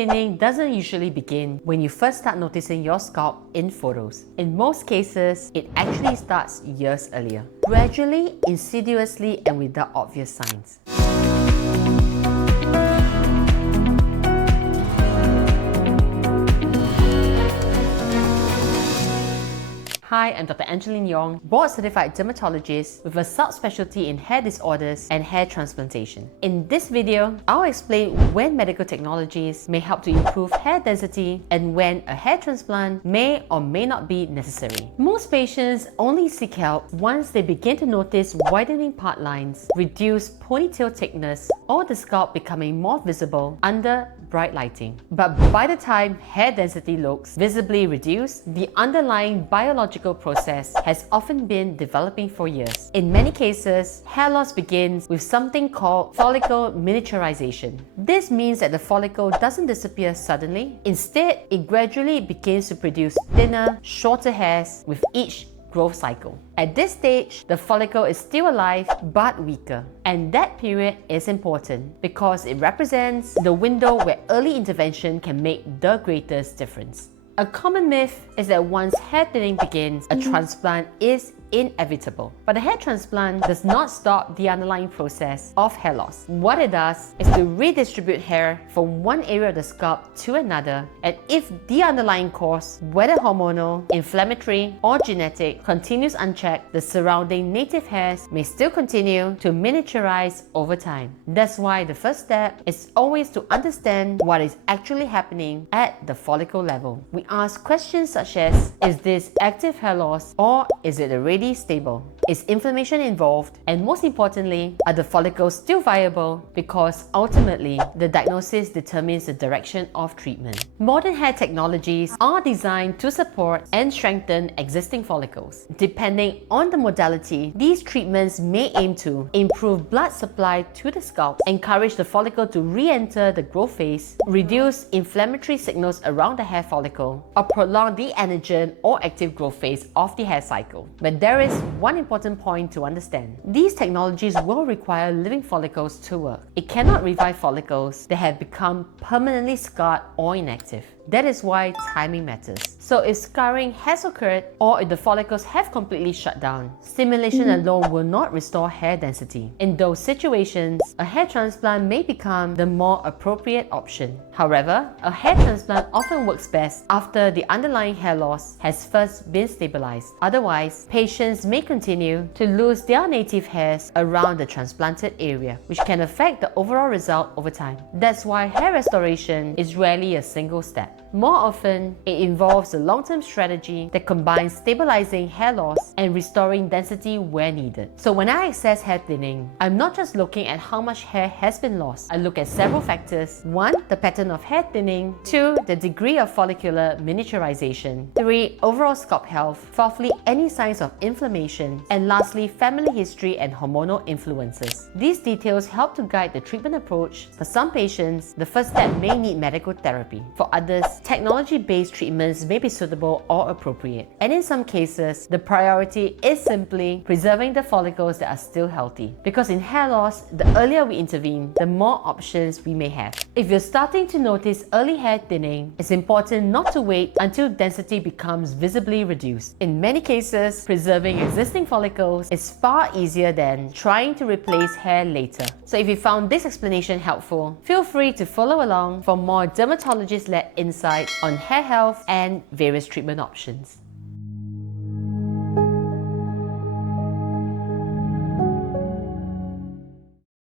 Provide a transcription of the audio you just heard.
thinning doesn't usually begin when you first start noticing your scalp in photos. In most cases, it actually starts years earlier, gradually, insidiously, and without obvious signs. Hi, I'm Dr. Angeline Yong, board-certified dermatologist with a subspecialty in hair disorders and hair transplantation. In this video, I'll explain when medical technologies may help to improve hair density and when a hair transplant may or may not be necessary. Most patients only seek help once they begin to notice widening part lines, reduced ponytail thickness, or the scalp becoming more visible under bright lighting. But by the time hair density looks visibly reduced, the underlying biological process has often been developing for years. In many cases, hair loss begins with something called follicle miniaturisation. This means that the follicle doesn't disappear suddenly. Instead, it gradually begins to produce thinner, shorter hairs with each growth cycle. At this stage, the follicle is still alive but weaker. And that period is important because it represents the window where early intervention can make the greatest difference. A common myth is that once hair thinning begins, a transplant is inevitable. But a hair transplant does not stop the underlying process of hair loss. What it does is to redistribute hair from one area of the scalp to another, and if the underlying cause, whether hormonal, inflammatory, or genetic, continues unchecked, the surrounding native hairs may still continue to miniaturize over time. That's why the first step is always to understand what is actually happening at the follicle level. We ask questions such as, is this active hair loss or is it already stable? Is inflammation involved? And most importantly, are the follicles still viable? Because ultimately, the diagnosis determines the direction of treatment. Modern hair technologies are designed to support and strengthen existing follicles. Depending on the modality, these treatments may aim to improve blood supply to the scalp, encourage the follicle to re-enter the growth phase, reduce inflammatory signals around the hair follicle, or prolong the anagen or active growth phase of the hair cycle. But there is one important point to understand. These technologies will require living follicles to work. It cannot revive follicles that have become permanently scarred or inactive. That is why timing matters. So if scarring has occurred or if the follicles have completely shut down, stimulation alone will not restore hair density. In those situations, a hair transplant may become the more appropriate option. However, a hair transplant often works best after the underlying hair loss has first been stabilized. Otherwise, patients may continue to lose their native hairs around the transplanted area, which can affect the overall result over time. That's why hair restoration is rarely a single step. More often, it involves a long-term strategy that combines stabilizing hair loss and restoring density where needed. So when I assess hair thinning, I'm not just looking at how much hair has been lost. I look at several factors. 1. The pattern of hair thinning. 2. The degree of follicular miniaturization. 3. Overall scalp health. 4. Any signs of inflammation. And lastly, family history and hormonal influences. These details help to guide the treatment approach. For some patients, the first step may need medical therapy. For others, technology-based treatments may be suitable or appropriate. And in some cases, the priority is simply preserving the follicles that are still healthy. Because in hair loss, the earlier we intervene, the more options we may have. If you're starting to notice early hair thinning, it's important not to wait until density becomes visibly reduced. In many cases, preserving existing follicles is far easier than trying to replace hair later. So if you found this explanation helpful, feel free to follow along for more dermatologist-led insight on hair health and various treatment options.